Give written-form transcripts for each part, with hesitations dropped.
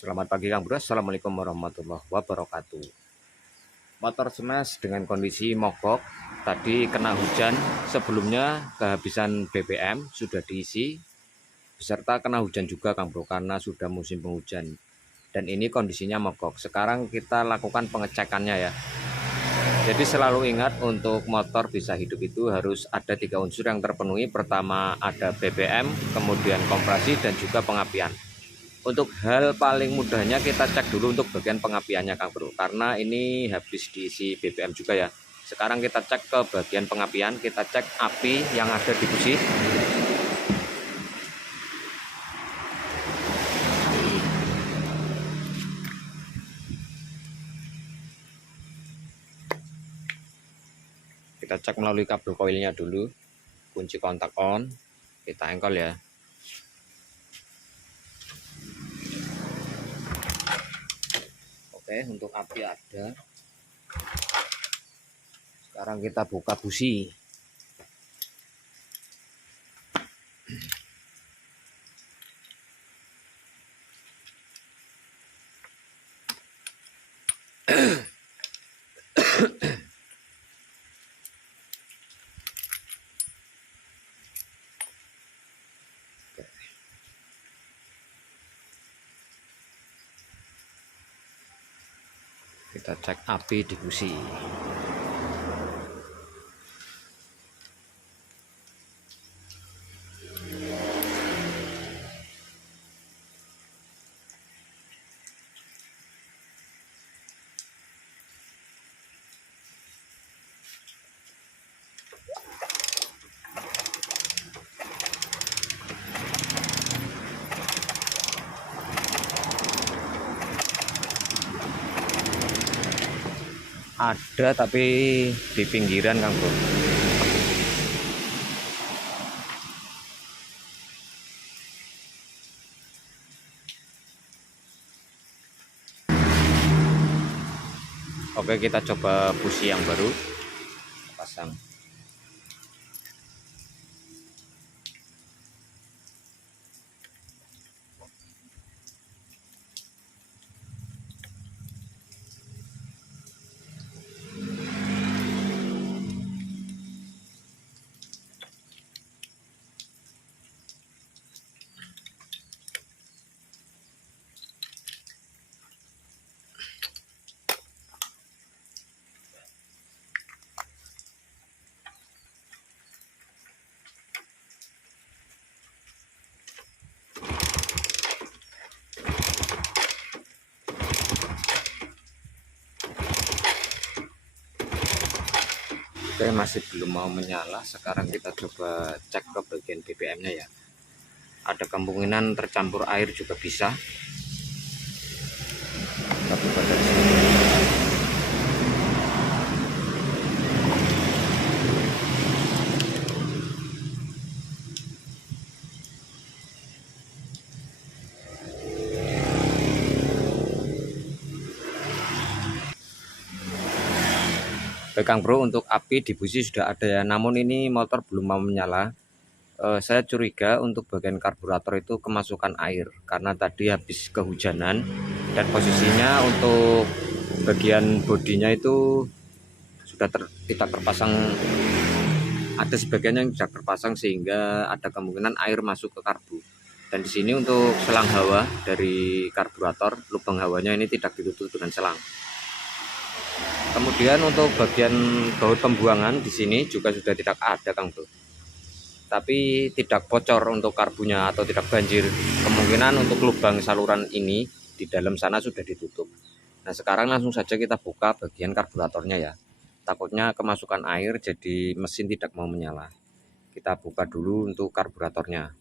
Selamat pagi Kang Bro, Assalamualaikum warahmatullahi wabarakatuh. Motor smash dengan kondisi mogok, tadi kena hujan, sebelumnya kehabisan BBM sudah diisi, beserta kena hujan juga Kang Bro, karena sudah musim penghujan. Dan ini kondisinya mogok, sekarang kita lakukan pengecekannya ya. Jadi selalu ingat untuk motor bisa hidup itu harus ada 3 unsur yang terpenuhi. Pertama ada BBM, kemudian kompresi dan juga pengapian. Untuk hal paling mudahnya kita cek dulu untuk bagian pengapiannya Kang Bro, karena ini habis diisi BBM juga ya. Sekarang kita cek ke bagian pengapian, kita cek api yang ada di busi. Kita cek melalui kabel koilnya dulu, kunci kontak on, kita engkol ya. Oke, untuk api ada. Sekarang kita buka busi. Kita cek api di busi. Ada tapi di pinggiran Kang Bro. Oke, kita coba busi yang baru, pasang. Oke, masih belum mau menyala. Sekarang kita coba cek ke bagian BBM-nya ya. Ada kemungkinan tercampur air juga bisa. Kita buka dari sini. Oke Kang Bro, untuk api di busi sudah ada ya. Namun ini motor belum mau menyala. Saya curiga untuk bagian karburator itu kemasukan air karena tadi habis kehujanan, dan posisinya untuk bagian bodinya itu sudah tidak terpasang, ada sebagian yang tidak terpasang sehingga ada kemungkinan air masuk ke karbu. Dan di sini untuk selang hawa dari karburator, lubang hawanya ini tidak ditutup dengan selang. Kemudian untuk bagian baut pembuangan di sini juga sudah tidak ada Kang Bro. Tapi tidak bocor untuk karbunya atau tidak banjir. Kemungkinan untuk lubang saluran ini di dalam sana sudah ditutup. Nah, sekarang langsung saja kita buka bagian karburatornya ya. Takutnya kemasukan air jadi mesin tidak mau menyala. Kita buka dulu untuk karburatornya.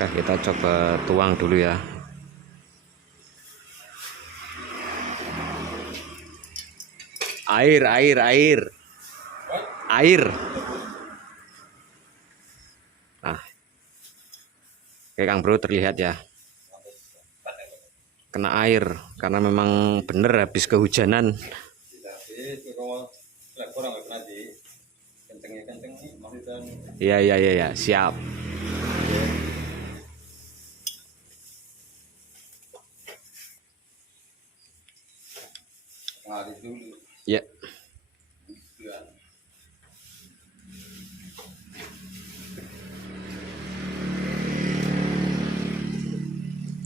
Oke, kita coba tuang dulu ya. Air. Nah, oke Kang Bro, terlihat ya. Kena air karena memang bener habis kehujanan. Iya, siap. Ya.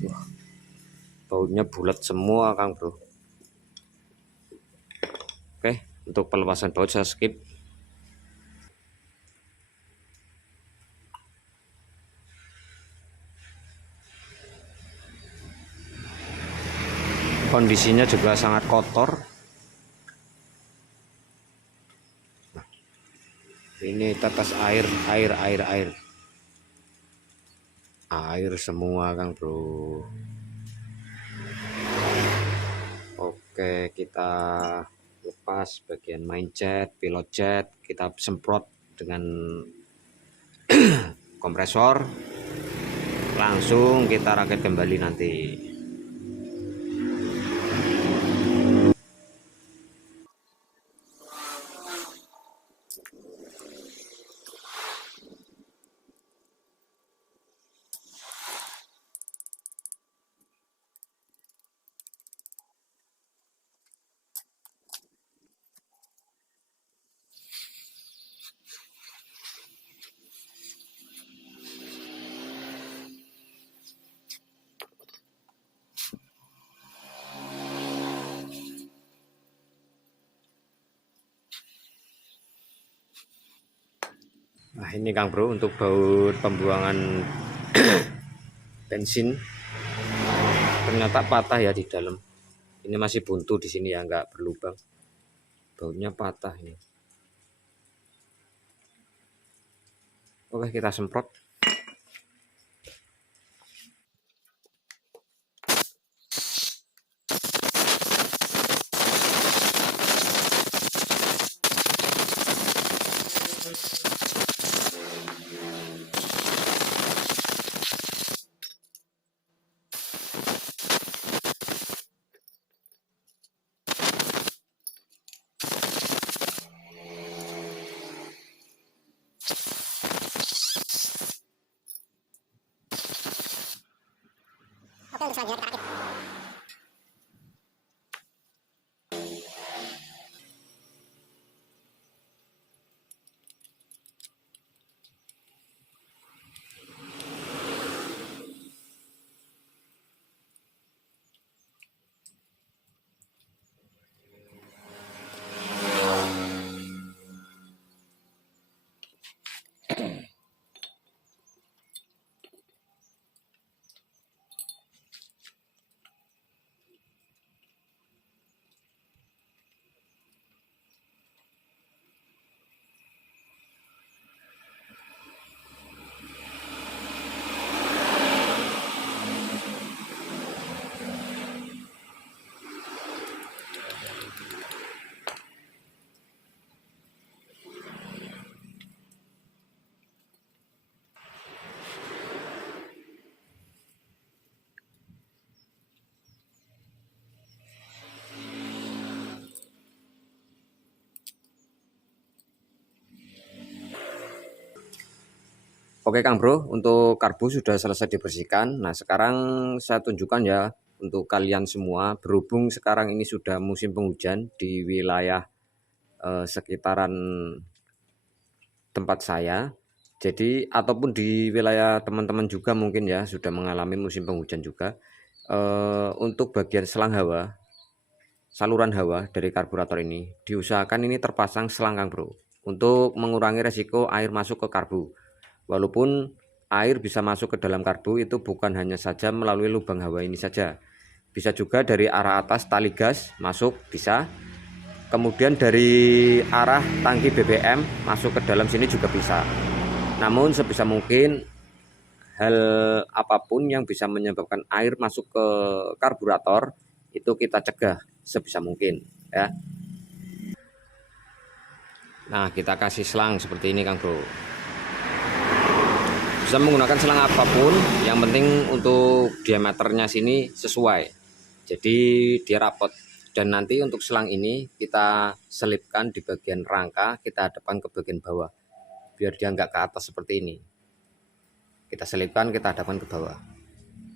Wah, baunya bulat semua Kang Bro. Oke, untuk pelepasan baut saya skip. Kondisinya juga sangat kotor. Nah, ini tetes air semua Kang Bro. Oke, kita lepas bagian main jet, pilot jet, kita semprot dengan kompresor, langsung kita rakit kembali nanti. Nah, ini Kang Bro untuk baut pembuangan bensin. Ternyata patah ya di dalam. Ini masih buntu di sini ya, nggak berlubang. Bautnya patah ini. Oke, kita semprot. Oke, untuk selanjutnya kita rakit. Oke Kang Bro, untuk karbu sudah selesai dibersihkan. Nah, sekarang saya tunjukkan ya untuk kalian semua, berhubung sekarang ini sudah musim penghujan di wilayah sekitaran tempat saya. Jadi ataupun di wilayah teman-teman juga mungkin ya sudah mengalami musim penghujan juga. Untuk bagian selang hawa, saluran hawa dari karburator ini diusahakan ini terpasang selang Kang Bro, untuk mengurangi resiko air masuk ke karbu. Walaupun air bisa masuk ke dalam karbu itu bukan hanya saja melalui lubang hawa ini saja, bisa juga dari arah atas tali gas masuk bisa, kemudian dari arah tangki BBM masuk ke dalam sini juga bisa. Namun sebisa mungkin hal apapun yang bisa menyebabkan air masuk ke karburator itu kita cegah sebisa mungkin ya. Nah, kita kasih selang seperti ini Kang Bro. Bisa menggunakan selang apapun, yang penting untuk diameternya sini sesuai, jadi dia rapot. Dan nanti untuk selang ini kita selipkan di bagian rangka, kita hadapkan ke bagian bawah biar dia nggak ke atas seperti ini. Kita selipkan, kita hadapkan ke bawah.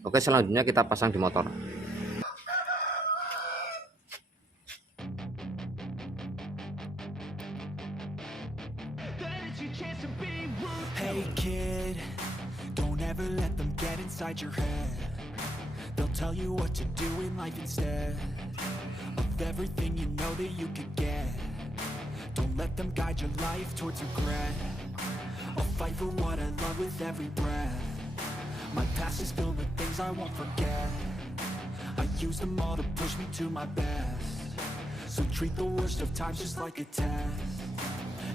Oke, selanjutnya kita pasang di motor. Hey kid, don't ever let them get inside your head. They'll tell you what to do in life instead of everything you know that you could get. Don't let them guide your life towards regret. I'll fight for what I love with every breath. My past is filled with things I won't forget. I use them all to push me to my best. So treat the worst of times just like a test.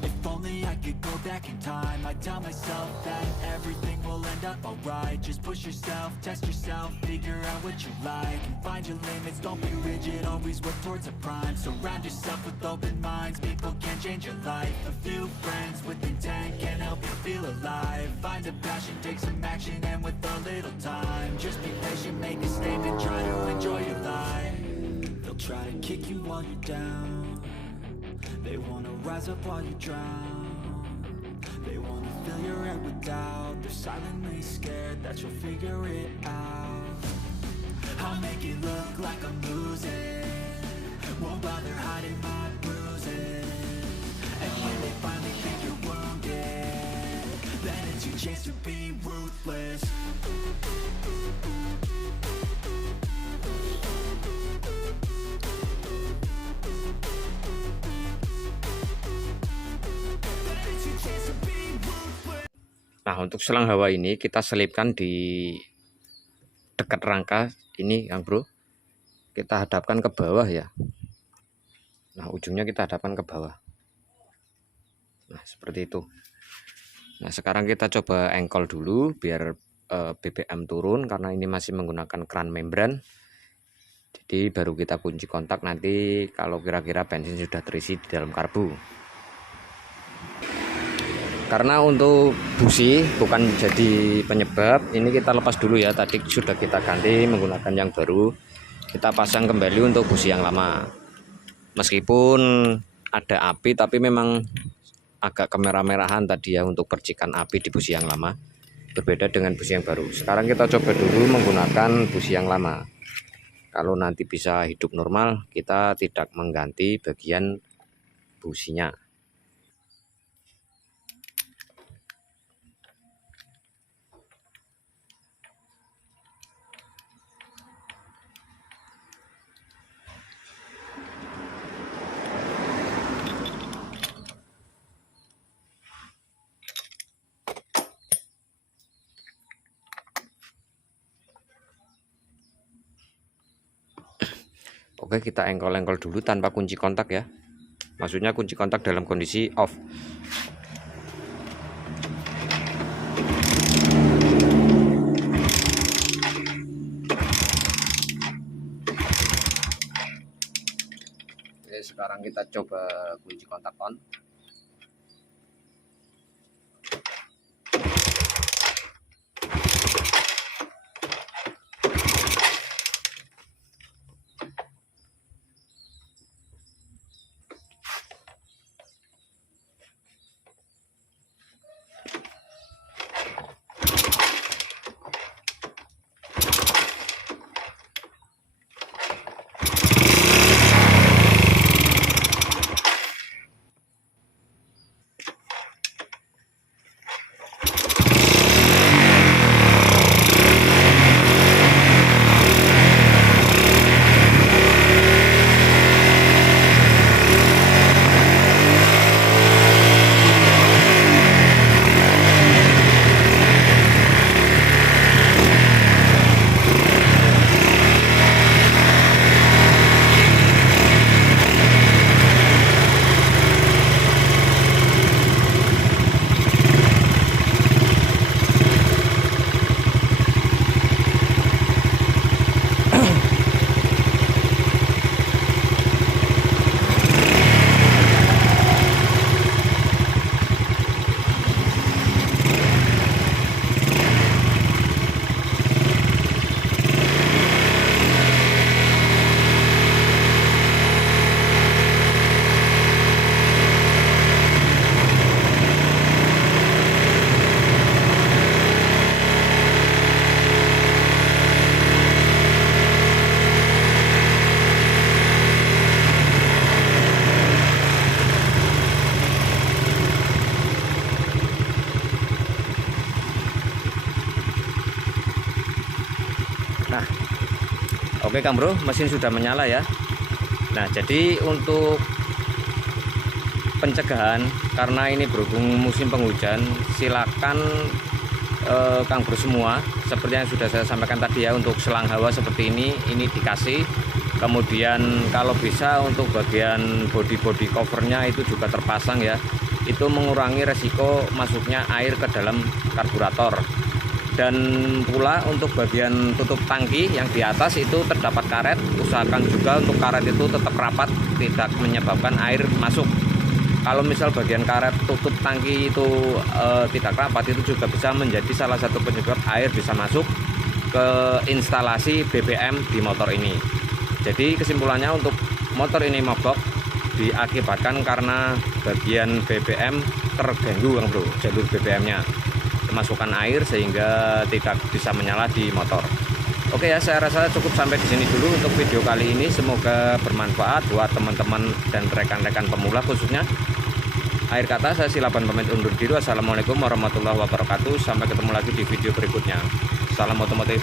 If only I could go back in time, I'd tell myself that everything will end up alright. Just push yourself, test yourself, figure out what you like, and find your limits, don't be rigid, always work towards a prime. Surround yourself with open minds, people can change your life. A few friends with intent can help you feel alive. Find a passion, take some action, and with a little time, just be patient, make a statement, try to enjoy your life. They'll try to kick you while you're down. They wanna rise up while you drown. They wanna fill your head with doubt. They're silently scared that you'll figure it out. I'll make it look like I'm losing, won't bother hiding my bruises. And when they finally think you're wounded, then it's your chance to be ruthless. Nah, untuk selang hawa ini kita selipkan di dekat rangka ini Kang Bro. Kita hadapkan ke bawah ya. Nah, ujungnya kita hadapkan ke bawah. Nah, seperti itu. Nah, sekarang kita coba engkol dulu biar BBM turun, karena ini masih menggunakan kran membran. Jadi baru kita kunci kontak nanti kalau kira-kira bensin sudah terisi di dalam karbu. Karena untuk busi bukan jadi penyebab, ini kita lepas dulu ya. Tadi sudah kita ganti menggunakan yang baru. Kita pasang kembali untuk busi yang lama. Meskipun ada api, tapi memang agak kemerah-merahan tadi ya untuk percikan api di busi yang lama. Berbeda dengan busi yang baru. Sekarang kita coba dulu menggunakan busi yang lama. Kalau nanti bisa hidup normal, kita tidak mengganti bagian businya. Oke, kita engkol-engkol dulu tanpa kunci kontak ya. Maksudnya kunci kontak dalam kondisi off. Oke, sekarang kita coba kunci kontak on. Nah, oke Kang Bro, mesin sudah menyala ya. Nah, jadi untuk pencegahan, karena ini berhubung musim penghujan, silakan Kang Bro semua, seperti yang sudah saya sampaikan tadi ya, untuk selang hawa seperti ini dikasih. Kemudian kalau bisa untuk bagian body covernya itu juga terpasang ya. Itu mengurangi resiko masuknya air ke dalam karburator. Dan pula untuk bagian tutup tangki yang di atas itu terdapat karet, usahakan juga untuk karet itu tetap rapat, tidak menyebabkan air masuk. Kalau misal bagian karet tutup tangki itu tidak rapat, itu juga bisa menjadi salah satu penyebab air bisa masuk ke instalasi BBM di motor ini. Jadi kesimpulannya untuk motor ini mogok diakibatkan karena bagian BBM terganggu Kang Bro, jalur BBM-nya kemasukan air sehingga tidak bisa menyala di motor. Oke ya, saya rasa cukup sampai di sini dulu untuk video kali ini. Semoga bermanfaat buat teman-teman dan rekan-rekan pemula khususnya. Akhir kata saya silakan pamit undur diri. Wassalamualaikum warahmatullahi wabarakatuh. Sampai ketemu lagi di video berikutnya. Salam otomotif.